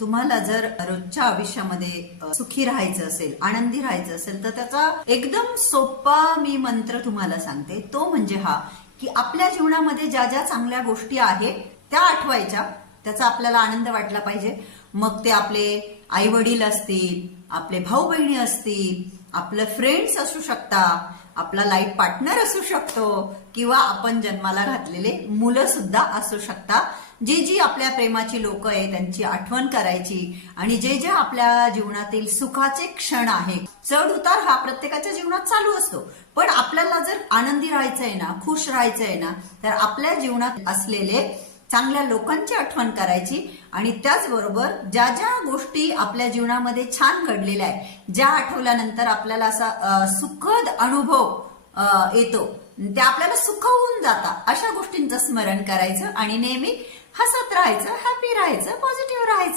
तुम्हाला जर रोजच्या आयुष्यामध्ये सुखी राहायचं असेल, आनंदी राहायचं असेल, तर त्याचा एकदम सोपा मी मंत्र तुम्हाला सांगते. तो म्हणजे हा, की आपल्या जीवनामध्ये ज्या ज्या चांगल्या गोष्टी आहेत त्या आठवायच्या. त्याचा आपल्याला आनंद वाटला पाहिजे. मग ते आपले आई वडील असतील, आपले भाऊ बहिणी असतील, आपले फ्रेंड्स असू शकतात, आपला लाईफ पार्टनर असू शकतो, किंवा आपण जन्माला घातलेले मुलं सुद्धा असू शकतात. जी जी आपल्या प्रेमाची लोक आहे त्यांची आठवण करायची, आणि जे जे आपल्या जीवनातील सुखाचे क्षण आहे. चढ उतार हा प्रत्येकाच्या जीवनात चालू असतो, पण आपल्याला जर आनंदी राहायचंय ना, खुश राहायचंय ना, तर आपल्या जीवनात असलेले चांगल्या लोकांची आठवण करायची. आणि त्याचबरोबर ज्या ज्या गोष्टी आपल्या जीवनामध्ये छान घडलेल्या आहेत, ज्या आठवल्यानंतर आपल्याला असा सुखद अनुभव येतो, त्या आपल्याला सुखवून जातात, अशा गोष्टींचं स्मरण करायचं आणि नेहमी हसत राहायचं, हॅपी राहायचं, पॉझिटिव्ह राहायचं.